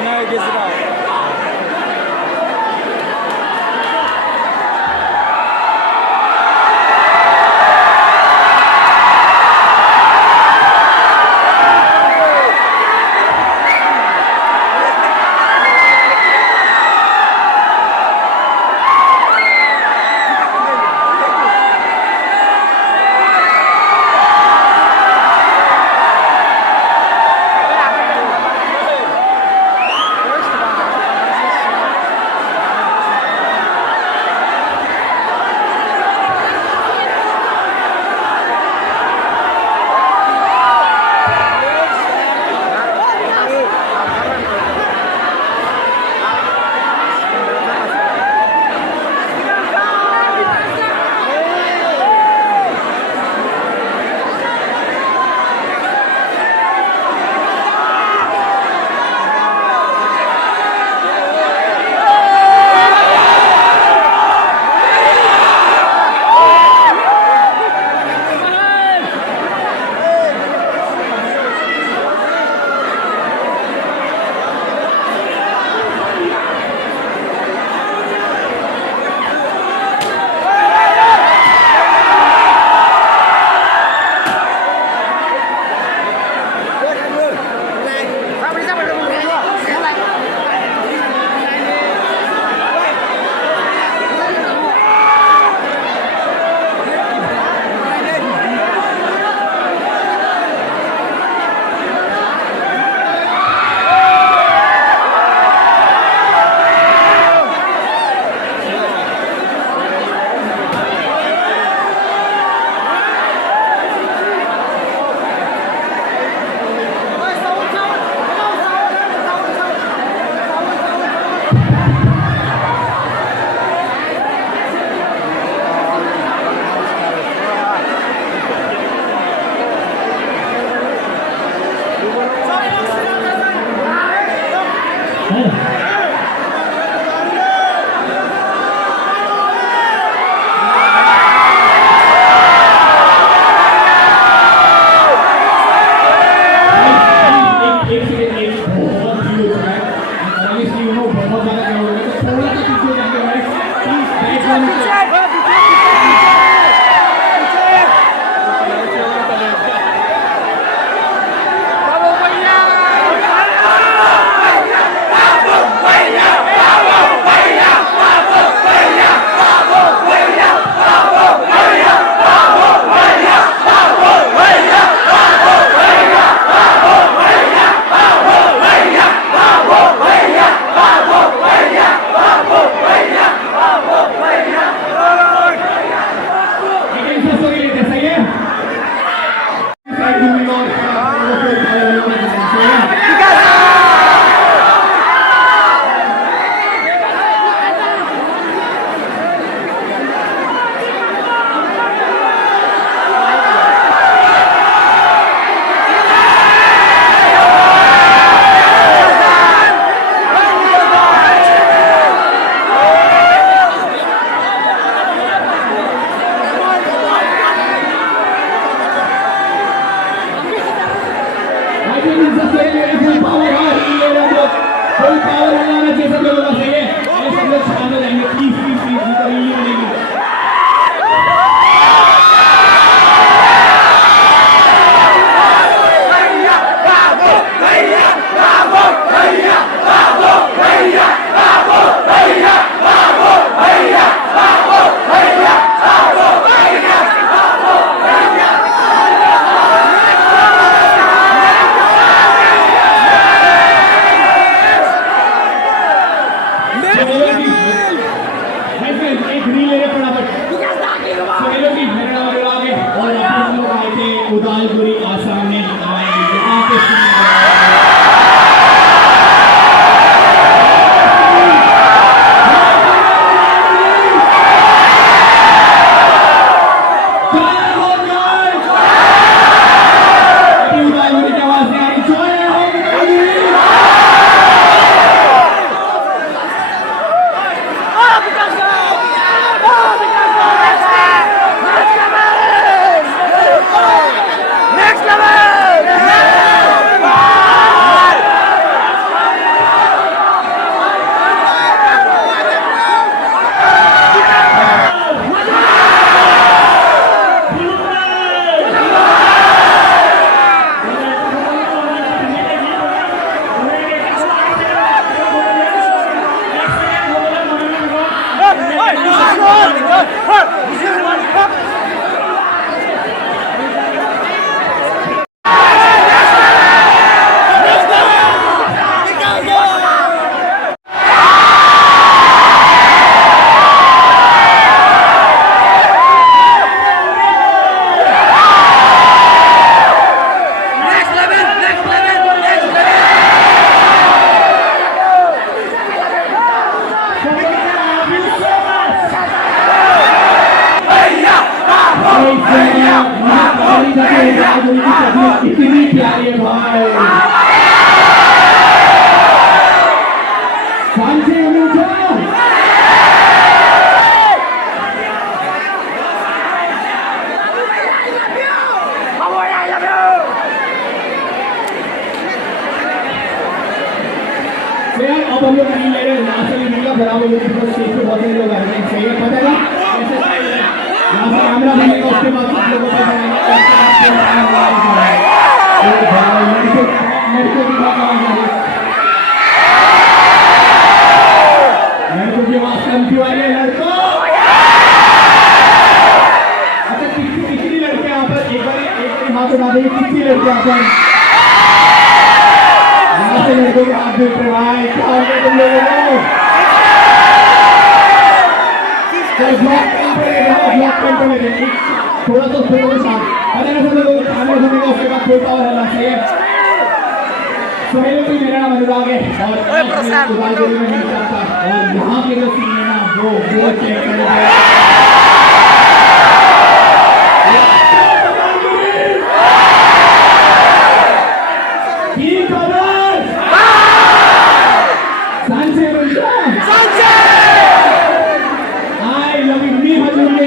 Final Gezira. यार अब हम लोग नहीं ले रहे यहाँ से भी मिलेगा बराबर लोग स्टेज पे बहुत सारे लोग आ रहे हैं सही है पता है यहाँ पर कैमरा मिलेगा उसके बाद आप लोगों को लड़कों की बात लड़कों की आवाज कम क्यों आ रही है लड़कों अच्छा कितनी लड़के यहाँ पर एक बार हाथ उठा देंगे कितनी लड़के यहाँ पर यहाँ से लड़कों के हाथ देख रहे भाई क्या हो गया तुम लोगों को थोड़ा तो थोड़ा के साथ अरे ऐसा लोगों को खाने सुनेगा उसके बाद छोटा और हल्ला सही है सोहेल कोई मेरा नाम अनुराग है और उदालपुर में नहीं जाता और यहाँ के जो सीन है ना वो चेक करेंगे I love you. Me, husband, me,